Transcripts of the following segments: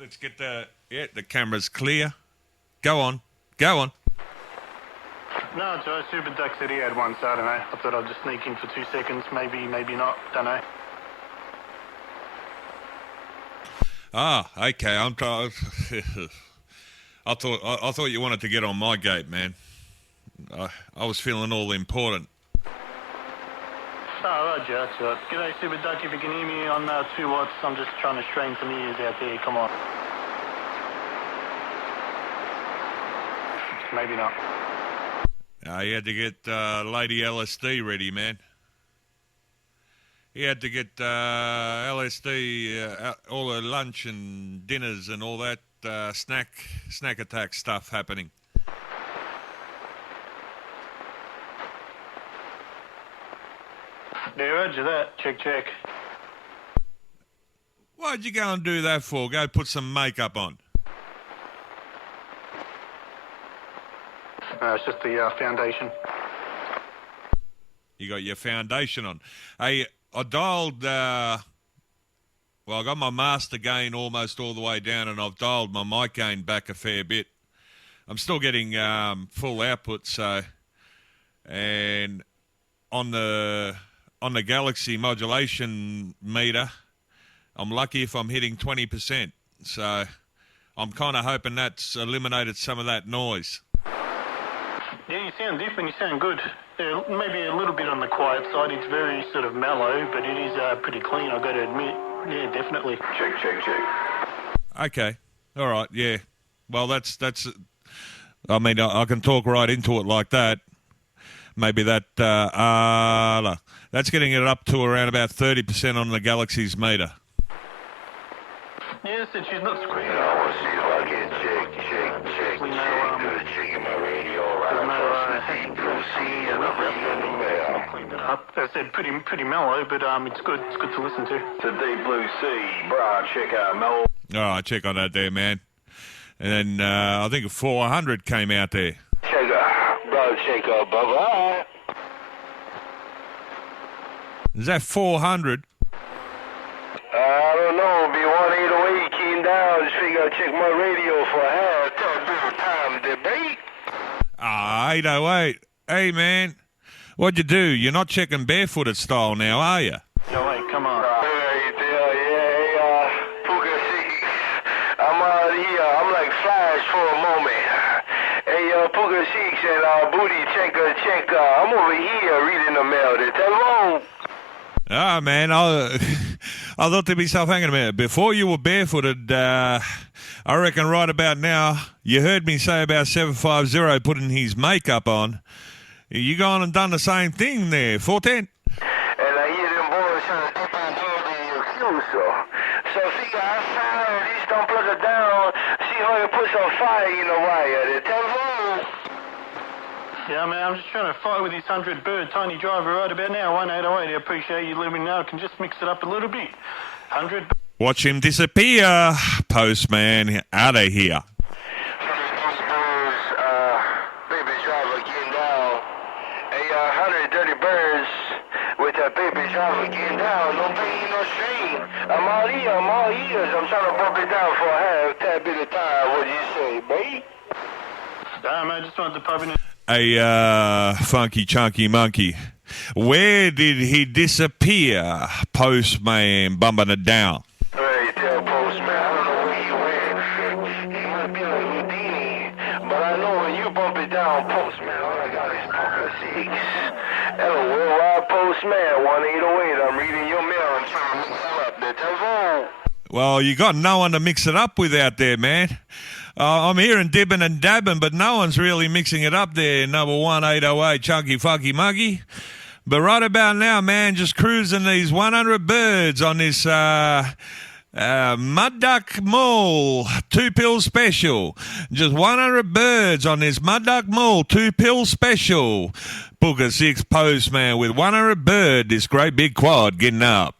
Let's get the camera's clear. Go on. Go on. No, Joe, SUPERDUCK said he had one, so I don't know. I thought I'd just sneak in for 2 seconds, maybe not, don't know. Ah, okay. I thought you wanted to get on my gate, man. I was feeling all important. Oh, right, Joe, that's right. G'day, SUPERDUCK. If you can hear me on 2 watts, I'm just trying to strain some ears out there. Come on. Maybe not. You had to get Lady LSD ready, man. He had to get LSD, all the lunch and dinners and all that snack attack stuff happening. Yeah, roger that. Check. Why'd you go and do that for? Go put some makeup on. It's just the foundation. You got your foundation on. Hey, I dialed, I got my master gain almost all the way down, and I've dialed my mic gain back a fair bit. I'm still getting full output, so, and on the Galaxy modulation meter, I'm lucky if I'm hitting 20%. So I'm kind of hoping that's eliminated some of that noise. Yeah, you sound different. You sound good. Yeah, maybe a little bit on the quiet side. It's very sort of mellow, but it is pretty clean, I've got to admit. Yeah, definitely. Check. Okay. All right. Yeah. Well, that's. I mean, I can talk right into it like that. Maybe that. That's getting it up to around about 30% on the Galaxy's meter. Yeah, since she's not screaming. I want to see if I can check. Good, checking my radio. Cleaned it up. As I said, pretty mellow, but it's good. It's good to listen to. It's a deep blue sea, bro. Check out mellow. All right, check on that there, man. And then I think 400 came out there. Check out, bro. Check out, bye-bye. Is that 400? I don't know. Be 1808 came down. Just figure I'd check my radio for half. Tell a bit of time debate. 808. Hey, man. What'd you do? You're not checking barefooted style now, are you? No, wait, come on. Puka 6. I'm out here. I'm like Flash for a moment. Hey, Puka 6 and Booty checker. I'm over here reading the mail. The telephone. Ah, man, I thought to myself, hang on a minute. Before you were barefooted, I reckon right about now, you heard me say about 750 putting his makeup on. You gone and done the same thing there, 410. And I hear them boys trying to dip in here to your accuser. So figure I found at least don't plug it down. See how you put some fire in the wire. The telephone. Yeah, man, I'm just trying to fight with this 100-bird tiny driver right about now. 1808. I appreciate you letting me know. I can just mix it up a little bit. 100. Watch him disappear, Postman. Out of here. Baby driver getting down. Hey, 130 birds with that baby driver getting down. No pain, no strain. I'm all ears. I'm trying to bump it down for a half, tad bit of time. What do you say, babe? Damn, I just wanted to pop in. A funky chunky monkey. Where did he disappear, Postman, bumping it down? Hey, tell Postman, I don't know where he went. He might be like Houdini, but I know when you bump it down, Postman, all I got is Puka 6. Hello, worldwide Postman, 1808. I'm reading your mail. I'm trying to mix it up. The telephone. Well, you got no one to mix it up with out there, man. I'm hearing dibbing and dabbing, but no one's really mixing it up there, number 1808, Chunky Funky Monkey. But right about now, man, just cruising these 100 birds on this Mud Duck Mall 2-pill special. Just 100 birds on this Mud Duck Mall 2-pill special. Puka 6 Postman with 100 bird, this great big quad getting up.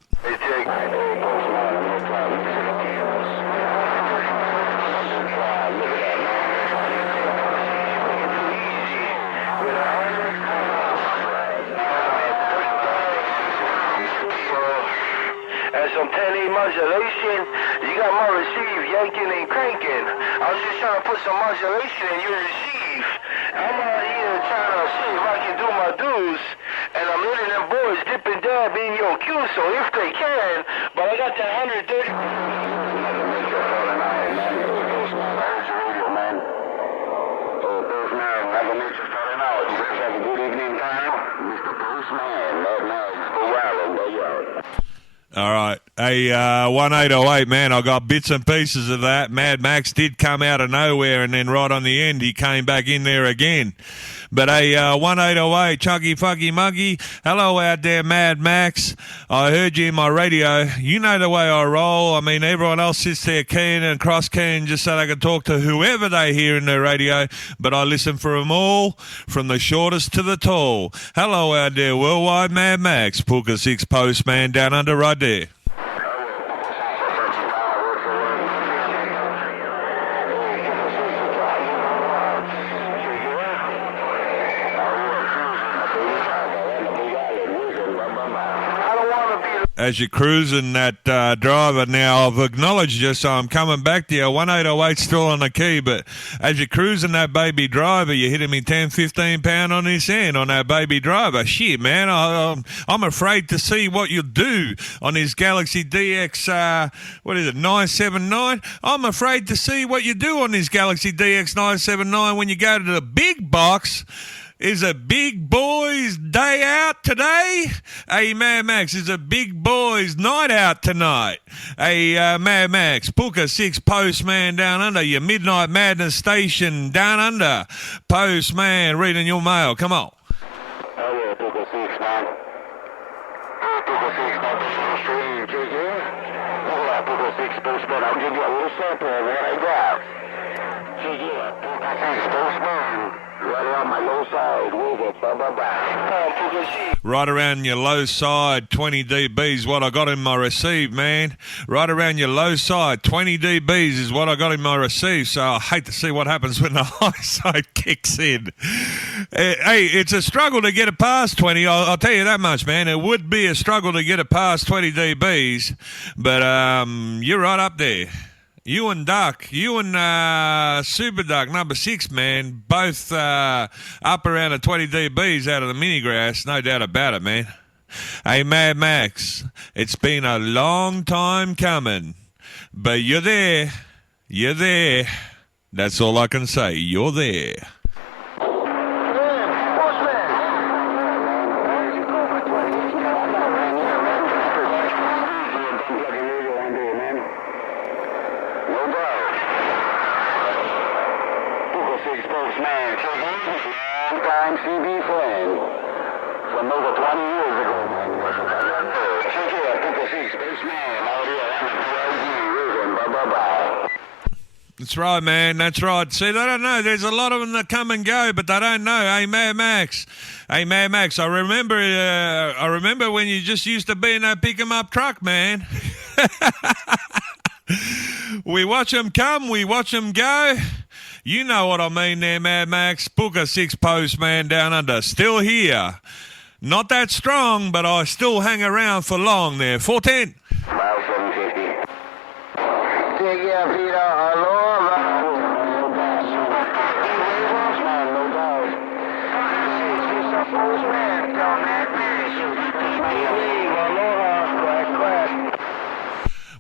modulation. You got my receive yanking and cranking. I was just trying to put some modulation in your receive. I'm out here trying to see if I can do my dues. And I'm letting them boys dip and dab in your queue, so if they can, but I got that 130. All right. Hey, 1808, man, I got bits and pieces of that. Mad Max did come out of nowhere, and then right on the end, he came back in there again. But hey, 1808, Chuggy Fuggy Muggy, hello out there, Mad Max. I heard you in my radio. You know the way I roll. I mean, everyone else sits there keen and cross-keen just so they can talk to whoever they hear in their radio. But I listen for them all, from the shortest to the tall. Hello out there, worldwide Mad Max, Puka 6 Postman down under right there. As you're cruising that driver now, I've acknowledged you, so I'm coming back to you. 1808's still on the key, but as you're cruising that baby driver, you're hitting me 10, 15 pound on this end on that baby driver. Shit, man, I'm afraid to see what you do on this Galaxy DX, 979? I'm afraid to see what you do on this Galaxy DX 979 when you go to the big box. Is a big boys' day out today? Hey, Mad Max, is a big boys' night out tonight? Hey, Mad Max, Puka 6 Postman down under, your Midnight Madness station down under. Postman reading your mail, come on. Hello, Puka 6, man. Puka 6, man, this is stream, check here. Hello, Puka 6 Postman, I'll give you a little sample of what I got. Check here, Puka 6 Postman. Right around my low side, over, right around your low side, 20 dBs, what I got in my receive, man. Right around your low side, 20 dBs is what I got in my receive, so I hate to see what happens when the high side kicks in. Hey, it's a struggle to get it past 20, I'll tell you that much, man. It would be a struggle to get it past 20 dBs, but you're right up there. You and SUPERDUCK number 6, man, both up around the 20 dBs out of the MINIGRASS, no doubt about it, man. Hey, Mad Max, it's been a long time coming, but you're there. You're there. That's all I can say. You're there. That's right, man. That's right. See, they don't know. There's a lot of them that come and go, but they don't know. Hey, Mad Max. Hey, Mad Max. I remember when you just used to be in that pick-em-up truck, man. We watch them come. We watch them go. You know what I mean there, Mad Max. Puka 6 Postman down under. Still here. Not that strong, but I still hang around for long there. 410. Mile 750. Take care, Peter.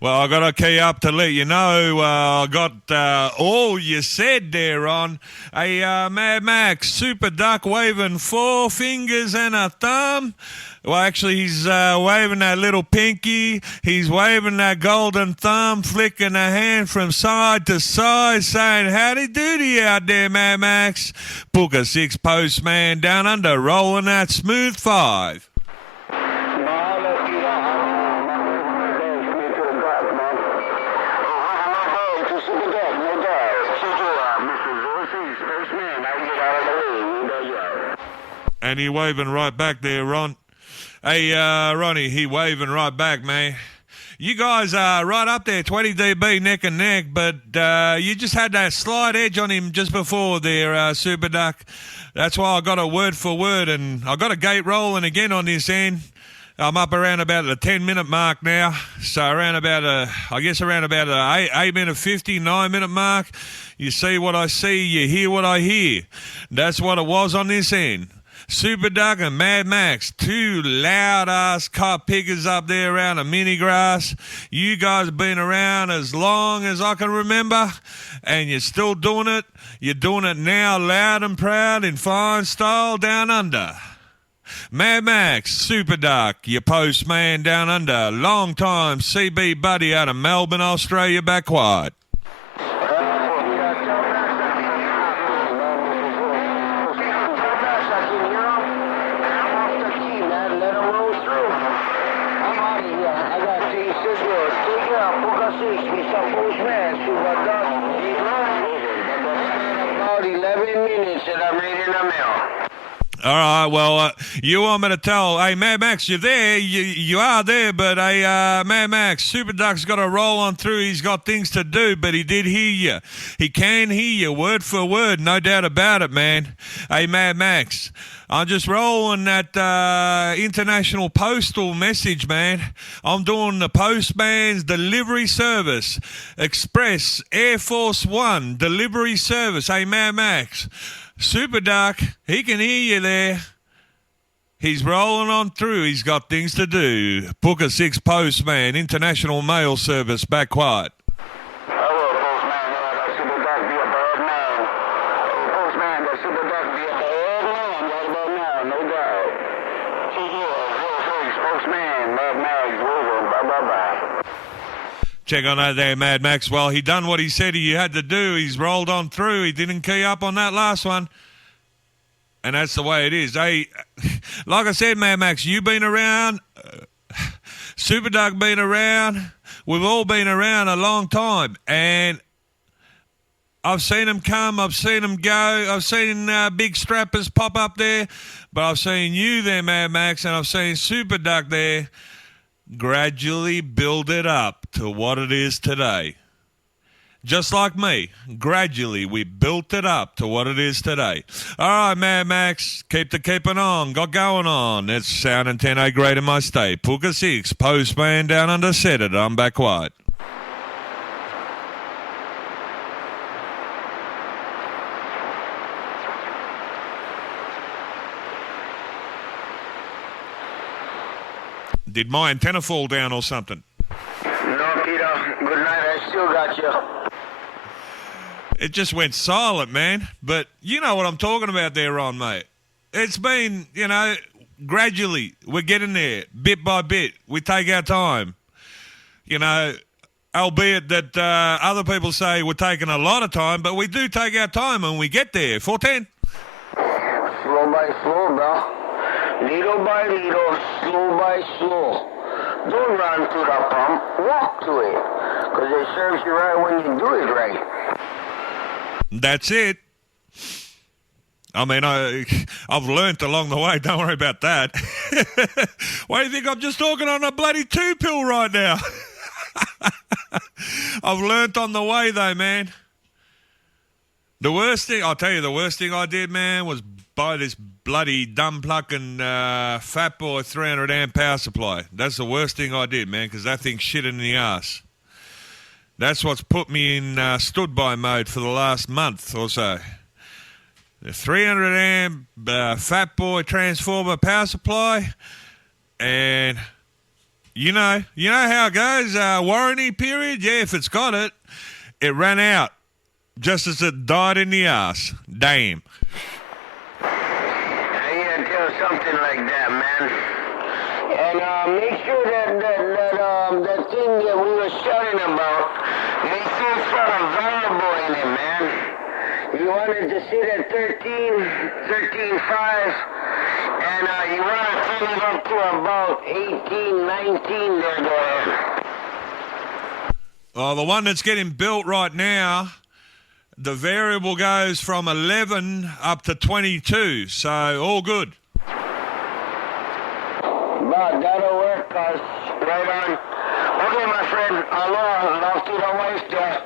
Well, I got a key up to let you know. I got all you said there on. Hey, Mad Max, SUPERDUCK waving 4 fingers and a thumb. Well, actually, he's waving that little pinky. He's waving that golden thumb, flicking a hand from side to side, saying, howdy doody out there, Mad Max. Puka 6 Postman down under, rolling that smooth 5. And he waving right back there, Ron. Hey, Ronnie, he waving right back, man. You guys are right up there, 20 dB neck and neck, but you just had that slight edge on him just before there, SUPERDUCK. That's why I got a word for word, and I got a gate rolling again on this end. I'm up around about the 10-minute mark now. So around about a 8-minute 50, 9-minute mark. You see what I see, you hear what I hear. That's what it was on this end. SUPERDUCK and Mad Max, two loud-ass cop pickers up there around a MINIGRASS. You guys have been around as long as I can remember, and you're still doing it. You're doing it now loud and proud in fine style down under. Mad Max, SUPERDUCK, your postman down under, long-time CB buddy out of Melbourne, Australia, back quiet. About 11 minutes and I'm reading the mail. All right, well, you want me to tell, hey, Mad Max, you're there, you are there, but, hey, Mad Max, SUPERDUCK's got to roll on through, he's got things to do, but he did hear you. He can hear you, word for word, no doubt about it, man. Hey, Mad Max, I'm just rolling that international postal message, man. I'm doing the Postman's delivery service, Express Air Force One delivery service. Hey, Mad Max, SUPERDUCK, he can hear you there. He's rolling on through. He's got things to do. Book a 6 Postman, international mail service, back quiet. Hello, Postman. That SUPERDUCK be a bad man. Postman, that SUPERDUCK be a bad man right about now, no doubt. Postman, Mad Max, bye-bye. Check on that there, Mad Max. Well, he done what he said he had to do. He's rolled on through. He didn't key up on that last one. And that's the way it is. Hey, like I said, Mad Max, you've been around. SUPERDUCK been around. We've all been around a long time. And I've seen them come. I've seen them go. I've seen big strappers pop up there. But I've seen you there, Mad Max, and I've seen SUPERDUCK there gradually build it up to what it is today. Just like me, gradually we built it up to what it is today. All right, Mad Max, keep the keeping on. Got going on. It's sounding 10A great in my state. Puka 6, Postman down under, said it. I'm back quiet. Did my antenna fall down or something? No, Peter. Good night. I still got you. It just went silent, man. But you know what I'm talking about there, Ron, mate. It's been, gradually. We're getting there, bit by bit. We take our time. Albeit that other people say we're taking a lot of time, but we do take our time and we get there. 410. Slow by slow, bro. Little by little, slow by slow. Don't run to the pump, walk to it. Because it serves you right when you do it right. That's it. I mean, I've learnt along the way. Don't worry about that. Why do you think I'm just talking on a bloody 2-pill right now? I've learnt on the way, though, man. I'll tell you, the worst thing I did, man, was buy this bloody dumb-plucking fat boy 300 amp power supply. That's the worst thing I did, man, because that thing's shit in the ass. That's what's put me in stood-by mode for the last month or so. The 300 amp fat boy transformer power supply, and you know how it goes. Warranty period, yeah, if it's got it, it ran out just as it died in the ass. Damn. Something like that, man. And make sure that thing that we were shouting about, make sure it's got a variable in it, man. You want it to sit at 13.5, and you want to turn it up to about 18, 19 there, go ahead. Oh, the one that's getting built right now, the variable goes from 11 up to 22, so all good. But that'll work, cuz. Right on. Okay, my friend. I'll see the wife there.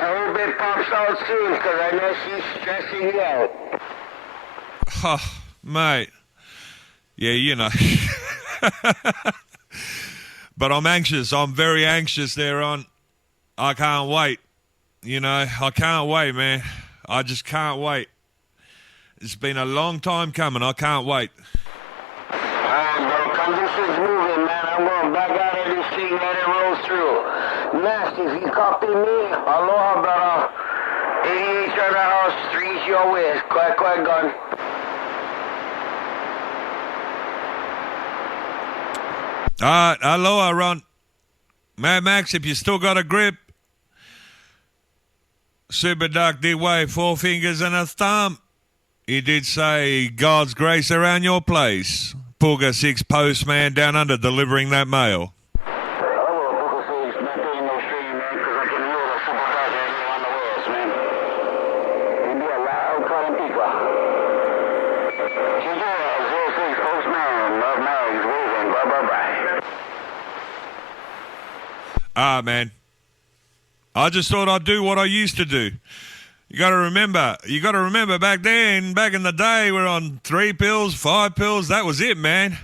I hope it pops out soon, because I know she's stressing you out. Oh, mate. Yeah, But I'm anxious. I'm very anxious there on. I can't wait. You know, I can't wait, man. I just can't wait. It's been a long time coming. I can't wait. Bro, conditions moving, man. I'm going back out of this thing, let it roll through. Nasty, if you copy me, aloha, brother. 88 Charter House, 3 your ways. Quiet, gun. All right, aloha, Ron. Mad Max, if you still got a grip, SUPERDUCK did wave 4 fingers and a thumb. He did say, God's grace around your place. Puga 6 Postman down under delivering that mail. Ah, man. I just thought I'd do what I used to do. You got to remember back then, back in the day, we're on 3 pills, 5 pills. That was it, man.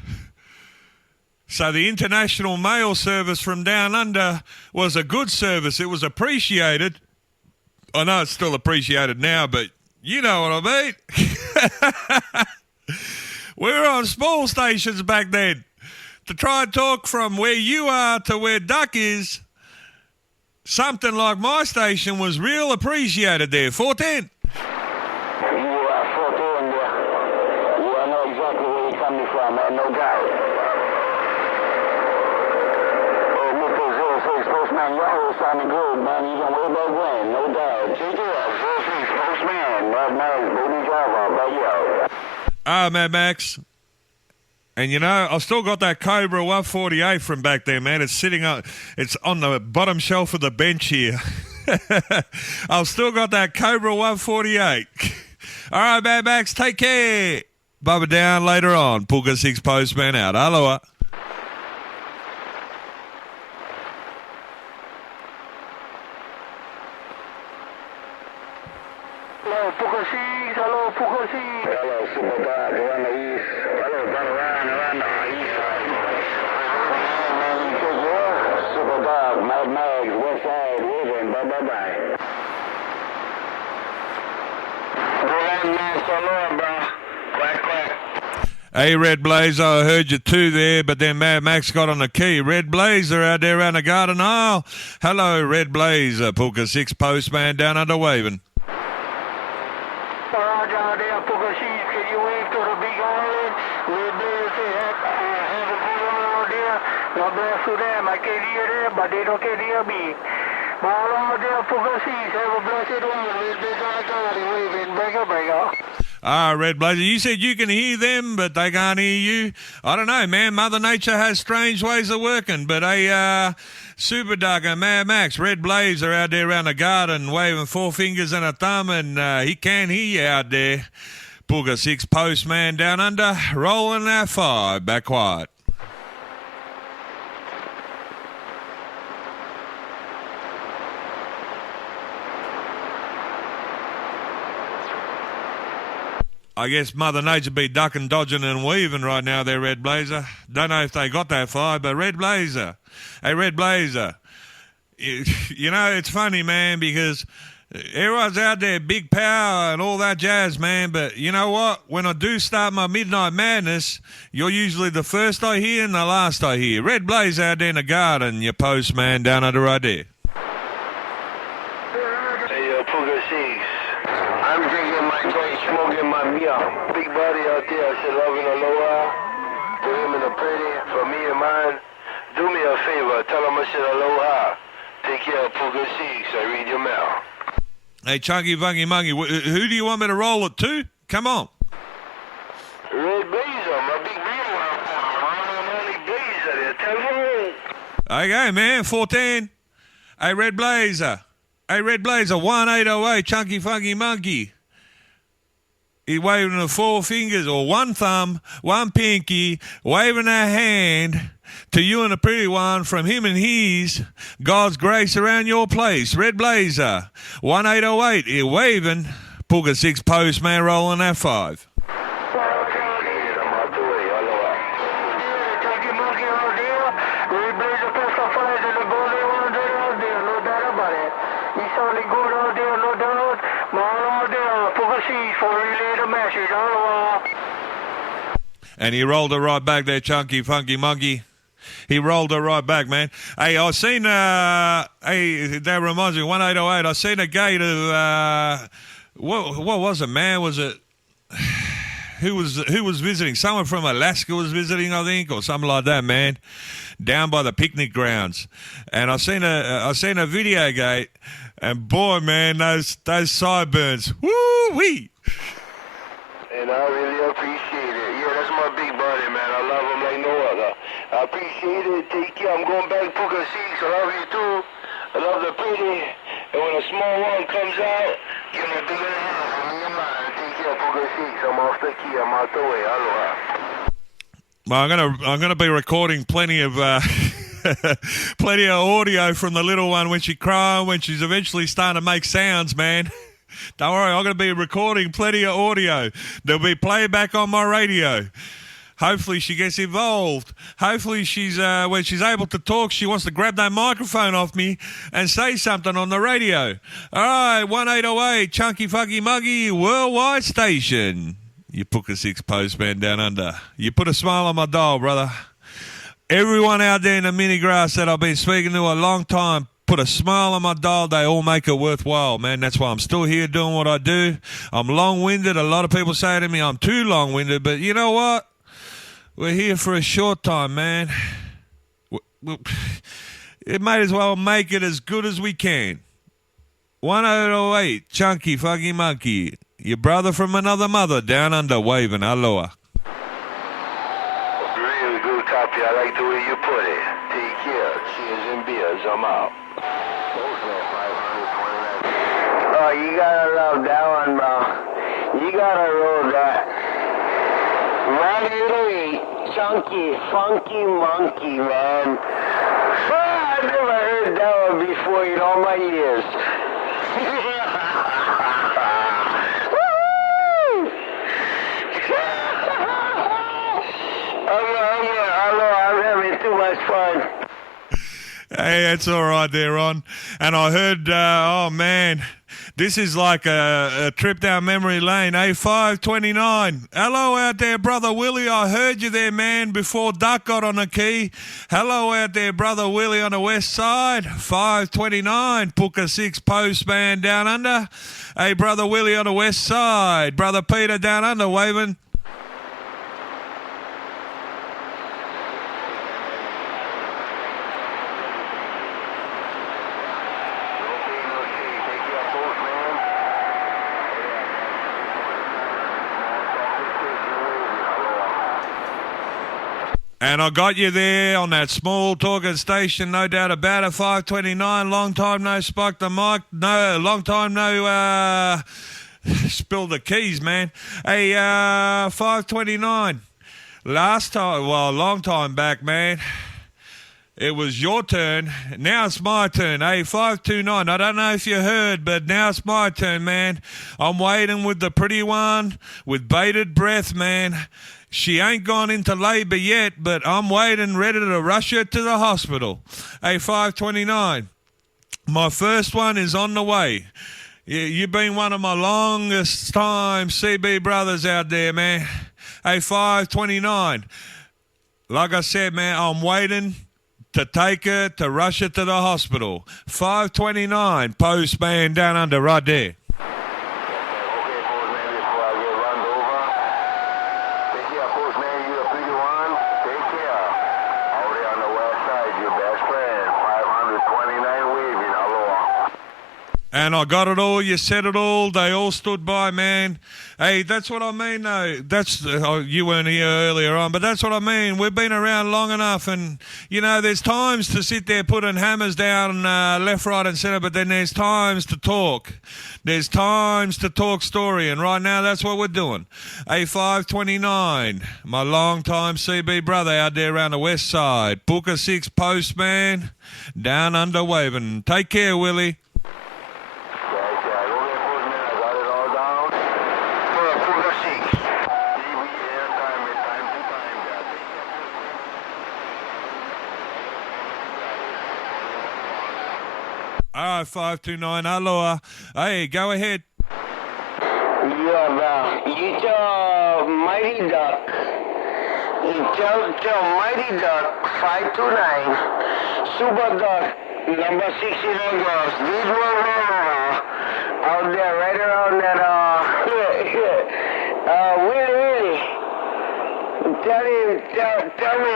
So the international mail service from down under was a good service. It was appreciated. I know it's still appreciated now, but you know what I mean. We were on small stations back then. To try and talk from where you are to where Duck is, something like my station was real appreciated there. 410. You are 410 there. I know exactly where you're coming from, man, no doubt. Oh, Mr. 06 Postman, y'all sounding good, man. You done way back when, no doubt. Check it out, 06 Postman, Nice, baby driver, back yo. Ah, Mad Max. And you know, I've still got that Cobra 148 from back there, man. It's sitting up, it's on the bottom shelf of the bench here. I've still got that Cobra 148. All right, Mad Max, take care. Bubba down later on. Puga 6 Postman out. Aloha. Hello, Puga 6. Hello, Puga 6. Hello, SUPERDUCK. Around the east. Hello, brother Ryan. Around the east side. SUPERDUCK, Mad Mags, West Side, Riven. Bye. Go man. So long, bro. Quack. Hey, Red Blazer, I heard you too there, but then Mad Max got on the key. Red Blazer out there around the garden aisle. Hello, Red Blazer. Puga 6 Postman down under waving. Down there, Puga 6, can you wave to the big island? Red Blazer, have a good one out there. God bless to them. I can hear them, but they don't can hear me. But all out there, Puga 6, have a blessed one. Red Blazer, waving. Bring up. Ah, Red Blazer, you said you can hear them, but they can't hear you. I don't know, man. Mother Nature has strange ways of working. But SUPERDUCK and Mad Max, Red Blazer out there around the garden waving 4 fingers and a thumb, and he can hear you out there. Puga 6 Postman down under, rolling that 5, back quiet. I guess Mother Nature be ducking, dodging and weaving right now there, Red Blazer. Don't know if they got that far, but Red Blazer. Hey, Red Blazer. You know, it's funny, man, because everyone's out there, big power and all that jazz, man. But you know what? When I do start my Midnight Madness, you're usually the first I hear and the last I hear. Red Blazer out there in the garden, your Postman down under right there. Hey, Puga 6. I'm drinking my joint, smoking my beer. Big buddy out there, I said love and aloha. To him and the pretty, for me and mine. Do me a favor, tell him I said aloha. Take care of Puga 6, I read your mail. Hey, Chunky Funky Monkey, who do you want me to roll it to? Come on. Red Blazer, my big real one. I'm only Blazer there, tell him. Okay, man, 410. Hey, Red Blazer. Hey, Red Blazer, 1808, Chunky Funky Monkey. He's waving the 4 fingers, or 1 thumb, 1 pinky, waving a hand to you and the pretty one from him and his. God's grace around your place. Red Blazer, 1808, here waving. Puga 6 Postman rolling that 5. sounding good out there, no doubt. Man out there, Poker 6 for relay the message. Hello. And he rolled it right back there, Chunky Funky Monkey. He rolled it right back, man. Hey, I seen, hey, that reminds me, 1808, I seen a gate of, what was it, man? Was it, who was visiting? Someone from Alaska was visiting, I think, or something like that, man, down by the picnic grounds. And I seen a video gate, and boy, man, those sideburns, woo-wee. And I really appreciate it. Yeah, that's my big buddy, man. I love him like no other. I appreciate it. Take care. I'm going back to Poker 6. I love you too. I love the pretty. And when a small one comes out, give me a big hand for me and mine. Take care, Poker 6. I'm off the key. I'm out the way. Aloha. Well, I'm gonna be recording plenty of audio from the little one when she cries, when she's eventually starting to make sounds, man. Don't worry, I'm going to be recording plenty of audio. There'll be playback on my radio. Hopefully she gets involved. Hopefully she's when she's able to talk, she wants to grab that microphone off me and say something on the radio. All right, 1808, Chunky Funky Muggy, worldwide station. You Poker 6 Postman down under. You put a smile on my dial, brother. Everyone out there in the MINIGRASS that I've been speaking to a long time, put a smile on my dial. They all make it worthwhile, man. That's why I'm still here doing what I do. I'm long-winded. A lot of people say to me I'm too long-winded, but you know what? We're here for a short time, man. It might as well make it as good as we can. 1808, Chunky Funky Monkey. Your brother from another mother down under waving aloha. Real good copy. I like the way you put it. Take care. Cheers and beers. I'm out. Oh, you gotta love that one, bro. You gotta roll that. 188, Chunky Funky Monkey, man. I never heard that one before in all my years. I'm having too much fun. Hey, that's all right there, Ron. And I heard, oh, man, this is like a trip down memory lane. Hey, 529. Hello out there, Brother Willie. I heard you there, man, before Duck got on the key. Hello out there, Brother Willie on the west side. 529, Poker 6 Postman down under. Hey, Brother Willie on the west side. Brother Peter down under waving. And I got you there on that small talking station, no doubt about it. 529, long time no spike the mic. No, long time no spill the keys, man. Hey, 529. Last time, well, a long time back, man. It was your turn. Now it's my turn. Hey, 529. I don't know if you heard, but now it's my turn, man. I'm waiting with the pretty one with bated breath, man. She ain't gone into labour yet, but I'm waiting, ready to rush her to the hospital. Hey, 529. My first one is on the way. You've been one of my longest time CB brothers out there, man. Hey, 529. Like I said, man, I'm waiting to take her, to rush her to the hospital. 529, Postman down under, right there. And I got it all. You said it all. They all stood by, man. Hey, that's what I mean, though. That's you weren't here earlier on, but that's what I mean. We've been around long enough, and, you know, there's times to sit there putting hammers down left, right, and centre, but then there's times to talk. There's times to talk story, and right now that's what we're doing. Hey, 529, my long-time CB brother out there around the west side. Poker 6 Postman, down under waving. Take care, Willie. 529. Aloha. Hey, go ahead. Yeah, you tell Mighty Duck. You tell Mighty Duck 529. Super Duck number 69 girls. These ones out there, right around that. Willie. Tell me.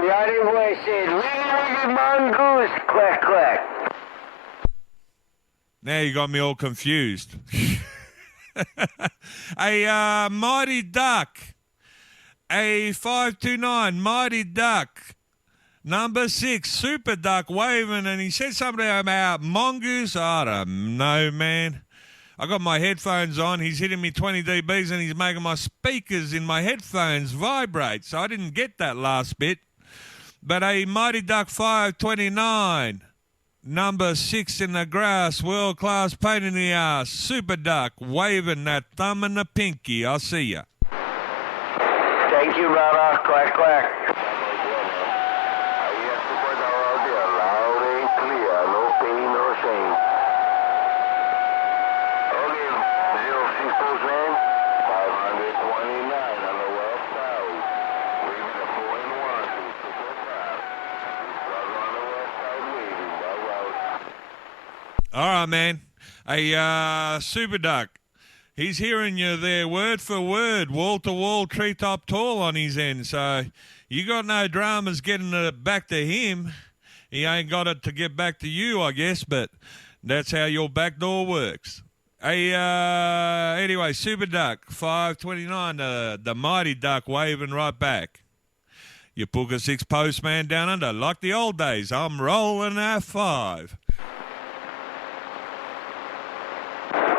The other boy said, Willie, mongoose. Quack, quack. Now you got me all confused. A Mighty Duck. A 529 Mighty Duck. Number 6 Super Duck waving, and he said something about mongoose. I don't know, man. I got my headphones on. He's hitting me 20 dBs, and he's making my speakers in my headphones vibrate. So I didn't get that last bit. But a Mighty Duck 529. Number 6 in the grass, world-class pain in the ass, Super Duck, waving that thumb and the pinky. I'll see ya. Thank you, brother. Quack, quack. Loud and clear, no pain, no shame. Okay, 06 Postman, 529 on the west side. Waving the 4 and 1 to SUPERDUCK. On the west side, waving. All right, man. A Super Duck. He's hearing you there word for word, wall to wall, treetop tall on his end. So you got no dramas getting it back to him. He ain't got it to get back to you, I guess, but that's how your back door works. Anyway, Super Duck, 529, the Mighty Duck waving right back. You Puka 6 Postman down under, like the old days. I'm rolling F5.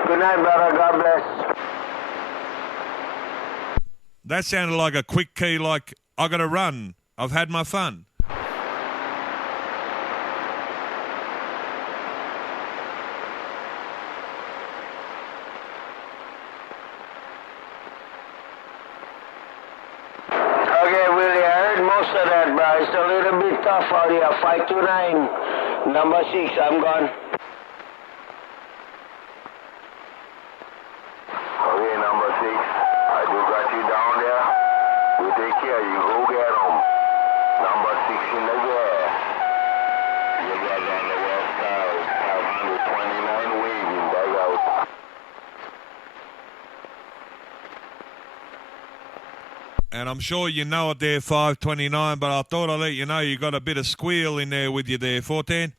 Good night, brother. God bless. That sounded like a quick key, like, I got to run. I've had my fun. Okay, Willie, I heard most of that, bro. It's a little bit tough out here. 529, number 6. I'm gone. Okay, number 6. I do got you down there. We take care. You go get them. Number 6 in the gas. You got on the west side. 529 waving. Bag out. And I'm sure you know it there, 529, but I thought I'd let you know you got a bit of squeal in there with you there, 410.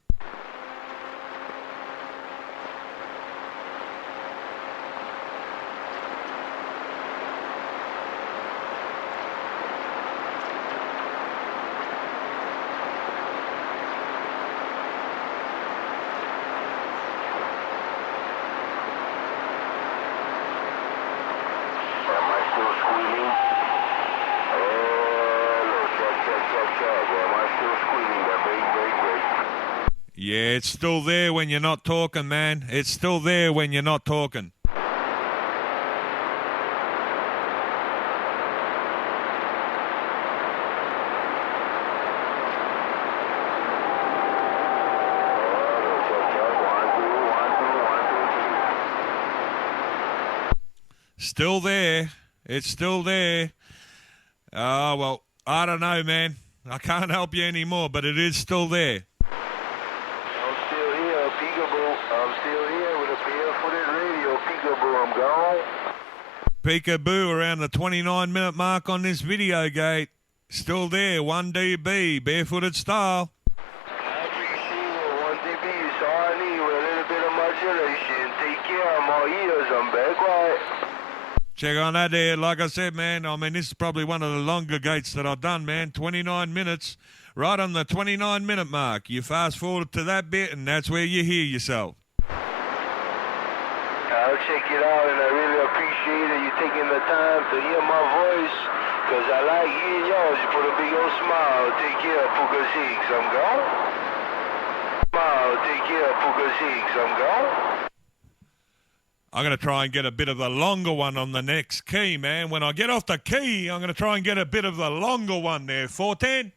Am I still squealing? Check. Am I still squealing? That break. Yeah, it's still there when you're not talking, man. It's still there when you're not talking. Still there. It's still there. Oh, well, I don't know, man. I can't help you anymore, but it is still there. I'm still here, peekaboo. I'm still here with a barefooted radio, peekaboo. I'm gone. Peekaboo around the 29-minute mark on this video gate. Still there, 1 dB, barefooted style. I appreciate it. 1 dB is all I need with a little bit of modulation. Take care. I'm all ears. I'm back quiet. Check on that there. Like I said, man, I mean, this is probably one of the longer gates that I've done, man. 29 minutes, right on the 29-minute mark. You fast forward to that bit, and that's where you hear yourself. I'll check it out, and I really appreciate it. You taking the time to hear my voice, because I like hearing yours. You put a big old smile. Take care, Puka 6. I'm gone. Smile. Take care, Puka 6. I'm gone. I'm going to try and get a bit of the longer one on the next key, man. When I get off the key, I'm going to try and get a bit of the longer one there. 410.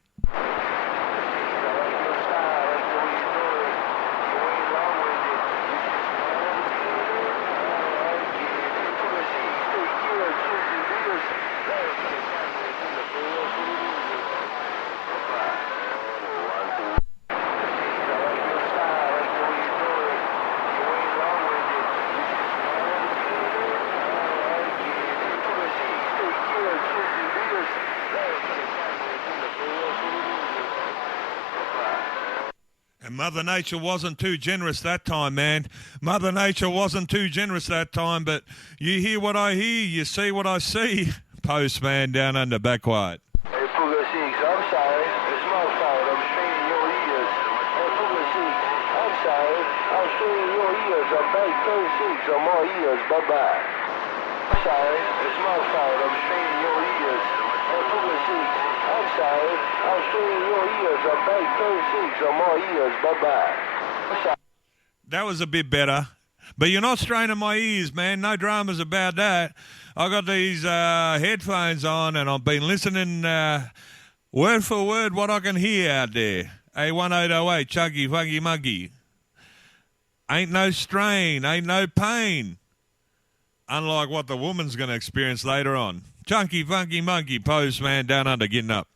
Mother Nature wasn't too generous that time, man. Mother Nature wasn't too generous that time, but you hear what I hear, you see what I see. Postman down under, back quiet. Hey, Puga Six, I'm sorry. It's my fault. I'm straining your ears. Hey, Puga Six, I'm sorry. I'm straining your ears. I'm back 36 on my ears. Bye-bye. I'm sorry. It's my fault. I'm straining your ears. Hey, Puga Six, I'm sorry. I'm straining your ears. I'm back 36 on my ears. Bye-bye. I'm sorry. That was a bit better. But you're not straining my ears, man. No dramas about that. I got these headphones on, and I've been listening word for word what I can hear out there. A1808, Chunky Funky Monkey. Ain't no strain, ain't no pain. Unlike what the woman's going to experience later on. Chunky Funky Monkey, Postman down under, getting up.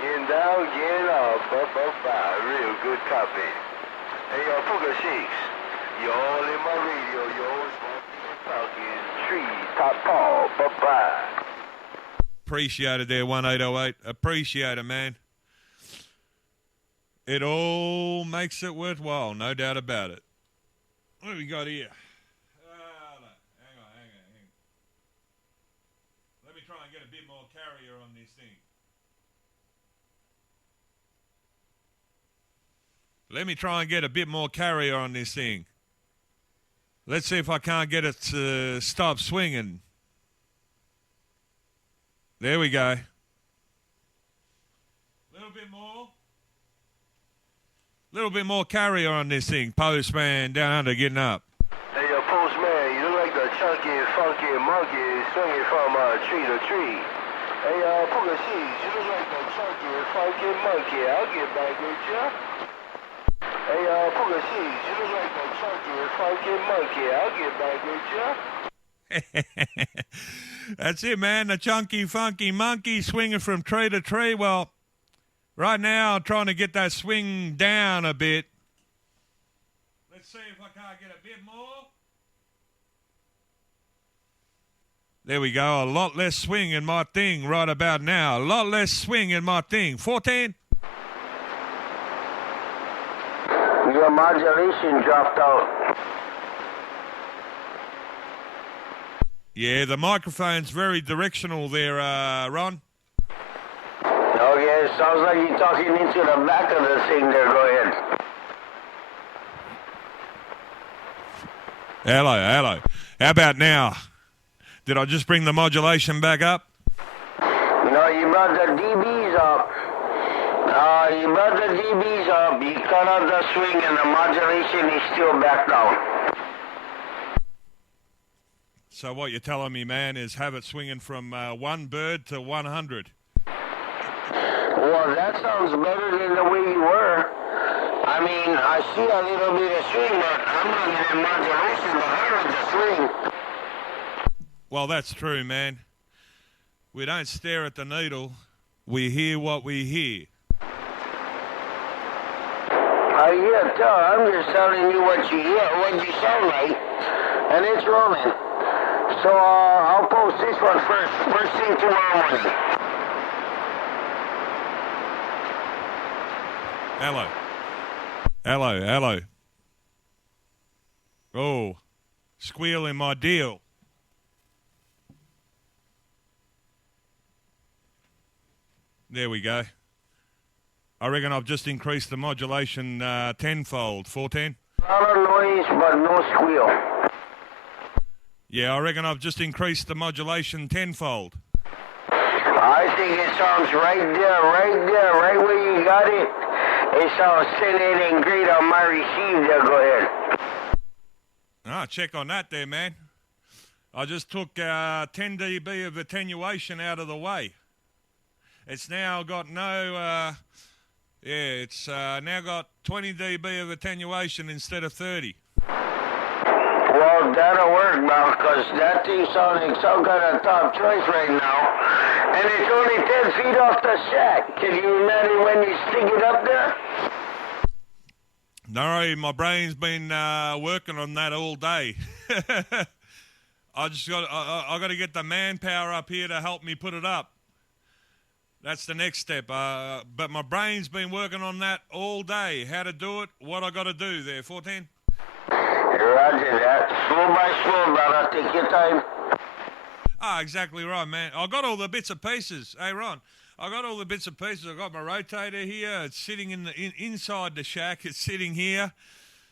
Getting down, getting up. Bye-bye. Real good copy. Hey, Puga Six. You're all in my radio. You're always talking trees, top paw. Bye-bye. Appreciate it there, 1808. Appreciate it, man. It all makes it worthwhile, no doubt about it. What have we got here? Hang on. Let me try and get a bit more carrier on this thing. Let's see if I can't get it to stop swinging. There we go. Little bit more carrier on this thing. Postman down under, getting up. Hey, Postman, you look like the chunky, funky monkey swinging from tree to tree. Hey, Puga Six, you look like the chunky, funky monkey. I'll get back with you. Hey, Puga Six, you look like the chunky, funky monkey. I'll get back with you. That's it, man. The chunky, funky monkey swinging from tree to tree. Well, right now I'm trying to get that swing down a bit. Let's see if I can't get a bit more. There we go. A lot less swing in my thing right about now. A lot less swing in my thing. 14. Your modulation dropped out. Yeah, the microphone's very directional there, Ron. Okay, it sounds like you're talking into the back of the thing there. Go ahead. Hello. How about now? Did I just bring the modulation back up? No, you brought the dBs up. You cut out the swing and the modulation is still back down. So what you're telling me, man, is have it swinging from one bird to 100. Well, that sounds better than the way you were. I mean, I see a little bit of swing, but I'm not getting modulation behind the swing. Well, that's true, man. We don't stare at the needle. We hear what we hear. I'm just telling you what you hear, what you sound like, and it's rolling. So I'll post this one first thing tomorrow morning. Hello. Oh, squeal in my deal. There we go. I reckon I've just increased the modulation tenfold. 14? A lot of noise, but no squeal. Yeah, I reckon I've just increased the modulation tenfold. I think it sounds right there, right where you got it. It sounds 10-8 and great on my receive there. Go ahead. Ah, check on that there, man. I just took 10 dB of attenuation out of the way. It's now got no... it's now got 20 dB of attenuation instead of 30. Well, that'll work now, because that thing sounding some kind of top choice right now. And it's only 10 feet off the shack. Can you imagine when you stick it up there? No, my brain's been working on that all day. I got to get the manpower up here to help me put it up. That's the next step. But my brain's been working on that all day. How to do it, what I got to do there, 14? Roger that. Slow by slow, brother. Take your time. Ah, exactly right, man. I got all the bits and pieces. Hey, Ron, I got all the bits and pieces. I got my rotator here. It's sitting inside the shack. It's sitting here.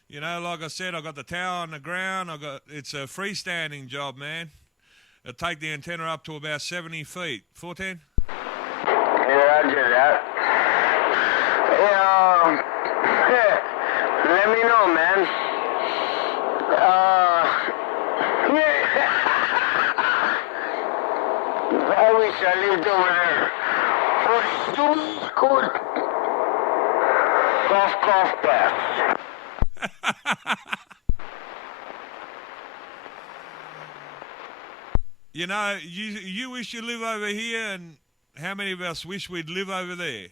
You know, like I said, I got the tower on the ground. It's a freestanding job, man. It'll take the antenna up to about 70 feet. 14? Roger that. Hey, let me know, man. I wish I lived over there. Oh, good. Cough, pass. You know, you wish you live over here, and how many of us wish we'd live over there?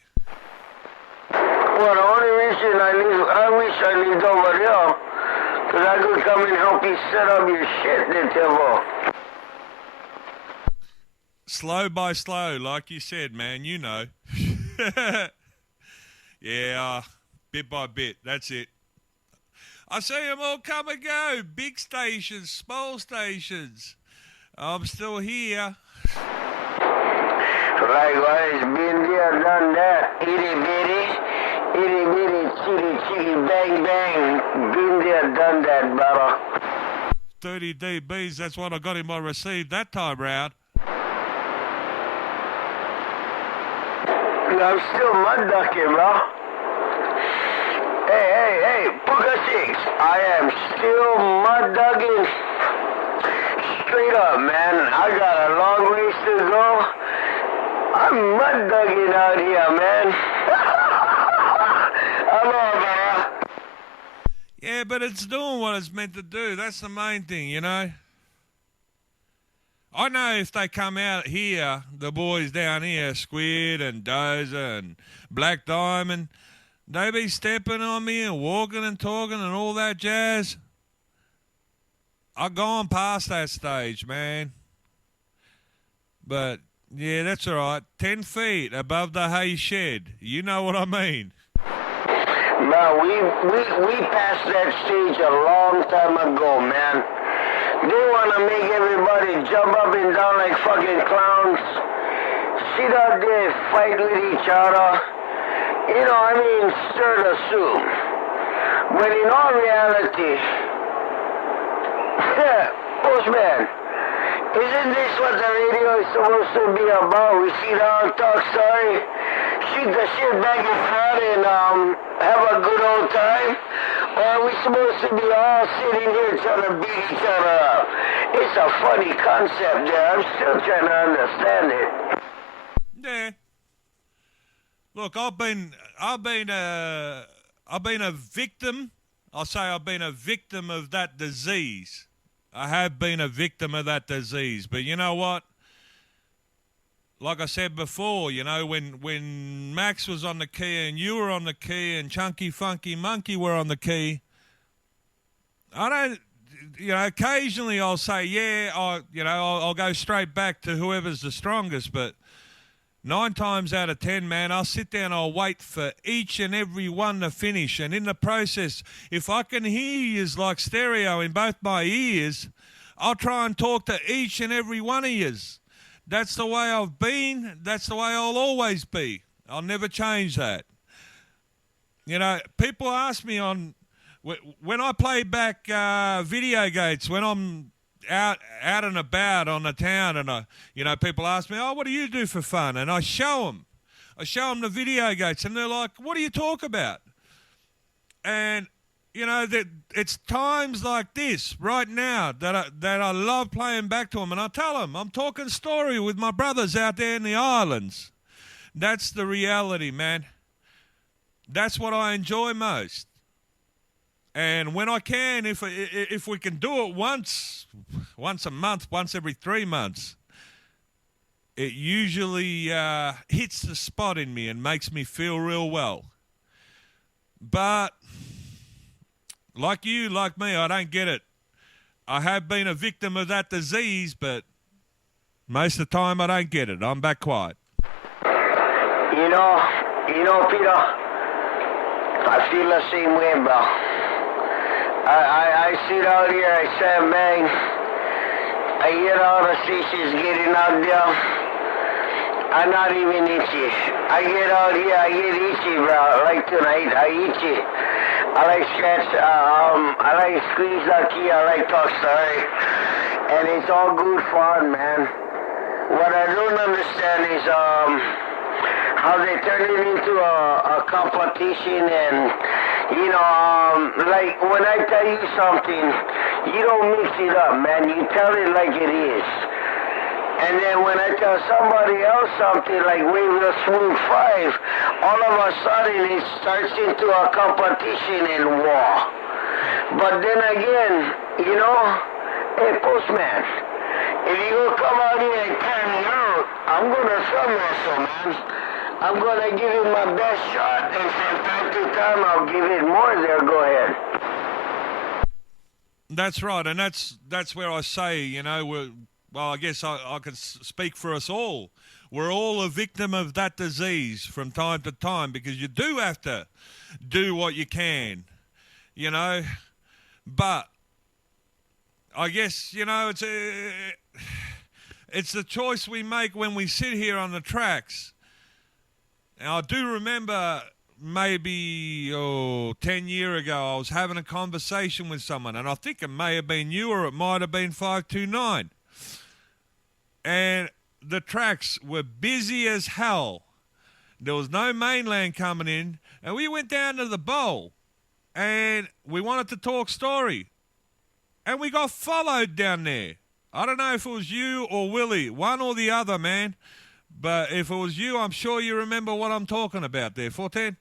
Well, the only reason I wish I lived over there, because I could come and help you set up your shit, devil. Slow by slow, like you said, man, you know. Yeah, bit by bit, that's it. I see them all come and go. Big stations, small stations. I'm still here. Likewise, been there, done that. Itty bitty, chitty, bang, bang. Been there, done that, brother. 30 dBs, that's what I got in my receive that time round. I'm still mud ducking, bro. Hey, Puka 6. I am still mud ducking. Straight up, man. I got a long ways to go. I'm mud ducking out here, man. I'm all, brother. Yeah, but it's doing what it's meant to do. That's the main thing, you know. I know if they come out here, the boys down here, Squid and Dozer and Black Diamond, they be stepping on me and walking and talking and all that jazz. I've gone past that stage, man. But, yeah, that's all right. 10 feet above the hay shed. You know what I mean. No, we passed that stage a long time ago, man. They want to make everybody jump up and down like fucking clowns. Sit out there, fight with each other. You know, I mean, stir the soup. But in all reality, Postman, isn't this what the radio is supposed to be about? We sit down, talk story, shoot the shit back and forth, and have a good old time? Or are we supposed to be all sitting here trying to beat each other up? It's a funny concept there. I'm still trying to understand it. Yeah. Look, I've been a victim. I'll say I've been a victim of that disease. I have been a victim of that disease. But you know what? Like I said before, you know, when Max was on the key and you were on the key and Chunky Funky Monkey were on the key, I don't, you know, occasionally I'll say, yeah, I'll go straight back to whoever's the strongest, but 9 times out of 10, man, I'll sit there and I'll wait for each and every one to finish. And in the process, if I can hear you like stereo in both my ears, I'll try and talk to each and every one of yous. That's the way I've been. That's the way I'll always be. I'll never change that. You know, people ask me when I play back video gates, when I'm out and about on the town, and people ask me, oh, what do you do for fun? And I show them the video gates, and they're like, what do you talk about? And you know, that it's times like this right now that I love playing back to them, and I tell them I'm talking story with my brothers out there in the islands. That's the reality, man. That's what I enjoy most. And when I can, if we can do it once a month, once every 3 months, it usually hits the spot in me and makes me feel real well. But like you, like me, I don't get it. I have been a victim of that disease, but most of the time I don't get it. I'm back quiet. Peter, I feel the same way, bro. I sit out here, I say, man, I hear all the stations getting out there. I'm not even itchy. I get out here, I get itchy, bro. Like tonight, I itchy. I like scratch, I like squeeze the key, I like talk story. And it's all good fun, man. What I don't understand is, how they turn it into a competition and, like when I tell you something, you don't mix it up, man. You tell it like it is. And then when I tell somebody else something like Wave the Smooth 5, all of a sudden it starts into a competition and war. But then again, hey, Postman, if you will come out here and turn me out, I'm going to thumb wrestle, man. I'm going to give it my best shot, and from time to time, I'll give it more there. Go ahead. That's right, and that's where I say, I guess I can speak for us all. We're all a victim of that disease from time to time because you do have to do what you can, But I guess, it's the choice we make when we sit here on the tracks. And I do remember maybe 10 years ago, I was having a conversation with someone, and I think it may have been you or it might have been 529. And the tracks were busy as hell. There was no mainland coming in, and we went down to the bowl, and we wanted to talk story. And we got followed down there. I don't know if it was you or Willie, one or the other, man. But if it was you, I'm sure you remember what I'm talking about there. 410?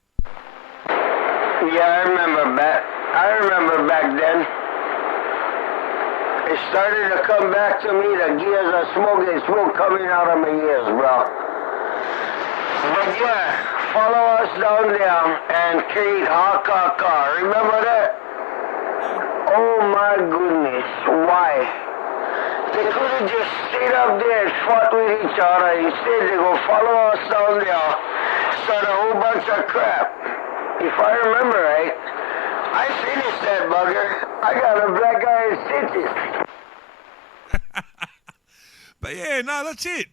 Yeah, I remember back then. It started to come back to me, the gears of smoke coming out of my ears, bro. But yeah, follow us down there and create ha. Remember that? Oh my goodness, why? They could have just stayed up there and fought with each other. Instead, they go follow us down there, start a whole bunch of crap. If I remember right, I finished that bugger. I got a black eye and stitches. But yeah, no, that's it,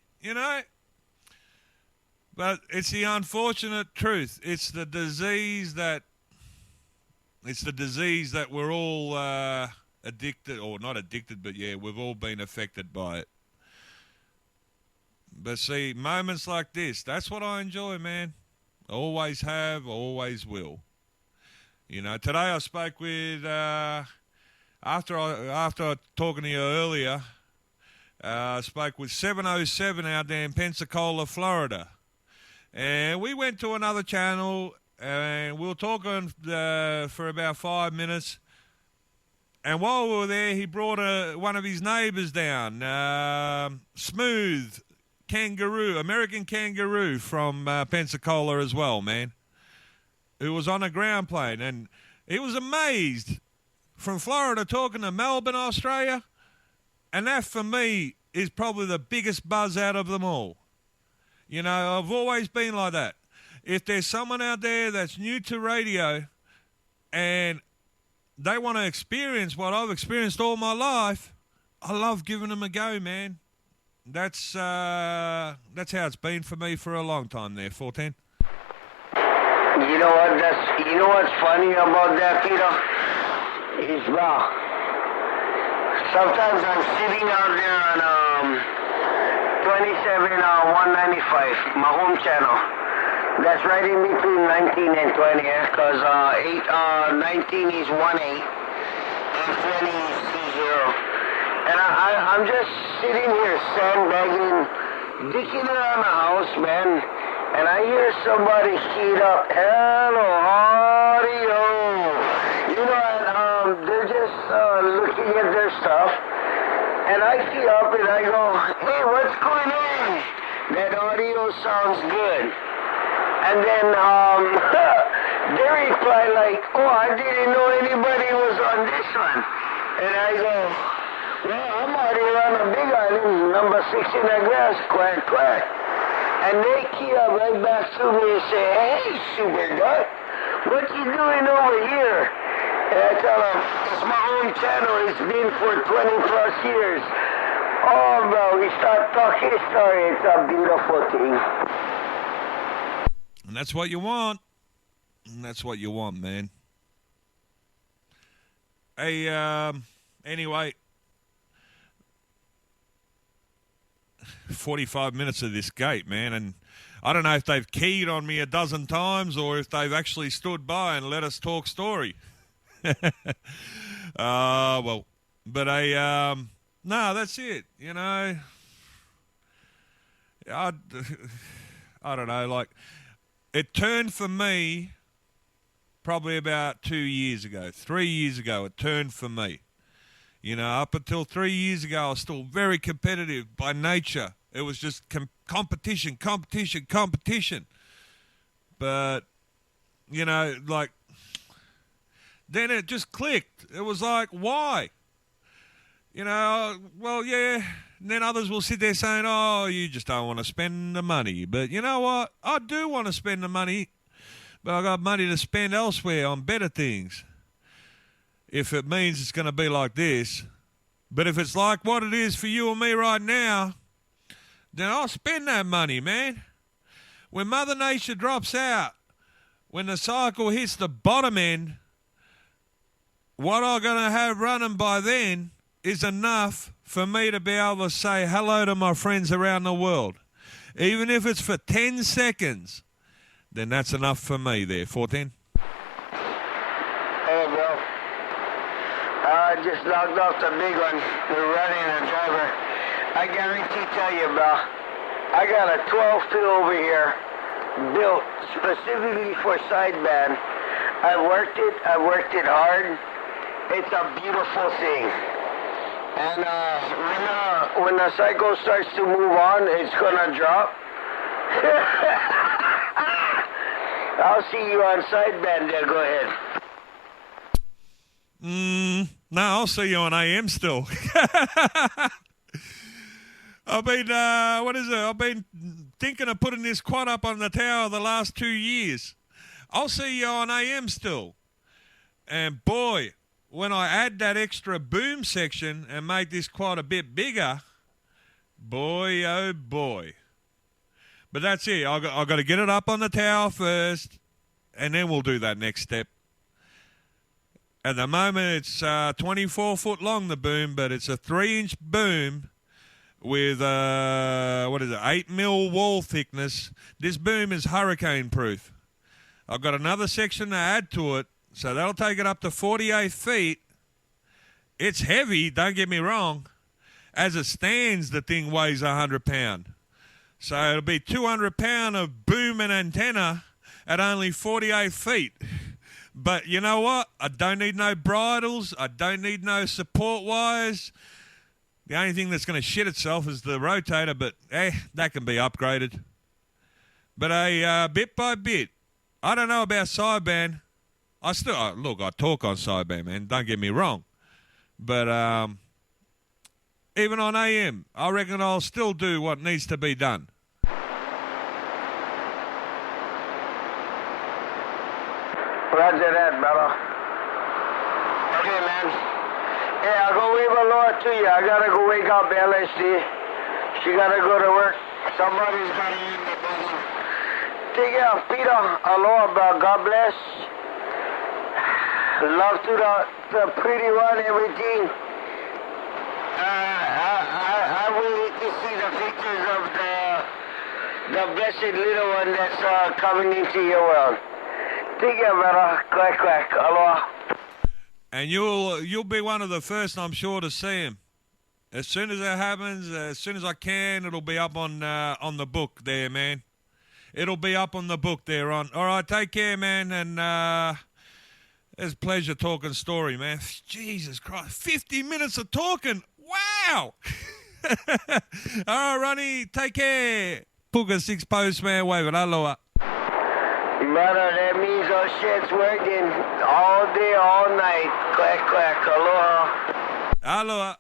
But it's the unfortunate truth. It's the disease that we're all addicted, or not addicted, but yeah, we've all been affected by it. But see, moments like this, that's what I enjoy, man. Always have, always will. Today I spoke with, after talking to you earlier, I spoke with 707 out there in Pensacola, Florida. And we went to another channel, and we were talking for about 5 minutes. And while we were there, he brought one of his neighbors down, Smooth Kangaroo, American Kangaroo from Pensacola as well, man, who was on a ground plane. And he was amazed from Florida talking to Melbourne, Australia. And that, for me, is probably the biggest buzz out of them all. I've always been like that. If there's someone out there that's new to radio and they want to experience what I've experienced all my life, I love giving them a go, man. That's how it's been for me for a long time there, 410. You know what's funny about that, Peter? Is, sometimes I'm sitting out there on 27 195, my home channel. That's right in between 19 and 20, because 19 is 18 and 20 is 20. And I'm just sitting here sandbagging, dicking around the house, man, and I hear somebody heat up, hello, audio. And they're just looking at their stuff, and I see up and I go, hey, what's going on? That audio sounds good. And then they reply like, oh, I didn't know anybody was on this one. And I go, well, I'm out here on a big island, number 6 in the grass, quack, quack. And they key up right back to me and say, hey, SUPERDUCK, what you doing over here? And I tell them, it's my home channel. It's been for 20 plus years. Oh, bro, we start talking story. It's a beautiful thing. And that's what you want. And that's what you want, man. Hey, anyway, 45 minutes of this gate, man, and I don't know if they've keyed on me a dozen times or if they've actually stood by and let us talk story. Well, but no, that's it, you know. I don't know, like, it turned for me probably about 2 years ago. 3 years ago, it turned for me. You know, up until 3 years ago, I was still very competitive by nature. It was just competition. But, you know, like, then it just clicked. It was like, why? You know, well, yeah. And then others will sit there saying, oh, you just don't want to spend the money. But you know what? I do want to spend the money, but I got money to spend elsewhere on better things. If it means it's going to be like this. But if it's like what it is for you and me right now, then I'll spend that money, man. When Mother Nature drops out, when the cycle hits the bottom end, what I'm going to have running by then is enough for me to be able to say hello to my friends around the world. Even if it's for 10 seconds, then that's enough for me there. 14? Hey, bro. I just logged off the big one. We're running a driver. I guarantee tell you, bro, I got a 12-foot over here built specifically for sideband. I worked it hard. It's a beautiful thing. And when the cycle starts to move on, it's gonna drop. I'll see you on sideband there. Go ahead. No, I'll see you on AM still. I've been, I've been thinking of putting this quad up on the tower the last 2 years. I'll see you on AM still. And boy, when I add that extra boom section and make this quad a bit bigger, boy, oh boy. But that's it. I've got to get it up on the tower first, and then we'll do that next step. At the moment, it's 24 foot long, the boom, but it's a 3-inch boom with, 8 mil wall thickness. This boom is hurricane proof. I've got another section to add to it, so that'll take it up to 48 feet. It's heavy, don't get me wrong. As it stands, the thing weighs 100 pounds. So it'll be 200 pounds of boom and antenna at only 48 feet. But you know what? I don't need no bridles. I don't need no support wires. The only thing that's going to shit itself is the rotator, but that can be upgraded. But bit by bit, I don't know about sideband. I talk on sideband, man. Don't get me wrong. But even on AM, I reckon I'll still do what needs to be done. Roger that, brother. Okay, man. Hey, I'll go wave hello to you. I gotta go wake up LSD. She gotta go to work. Somebody's gotta eat me, brother. Take care, Peter. Aloha, bro. God bless. Love to the pretty one, everything. I waited to see the pictures of the blessed little one that's coming into your world. Take care, brother. Quack, quack. Aloha. And you'll be one of the first, I'm sure, to see him. As soon as it happens, as soon as I can, it'll be up on the book there, man. It'll be up on the book there. All right, take care, man, and it's a pleasure talking story, man. Jesus Christ, 50 minutes of talking. Wow. All right, Ronnie, take care. Puka 6 Postman, wave it. Aloha. Brother, that means those shit's working all day, all night. Quack, quack. Aloha. Aloha.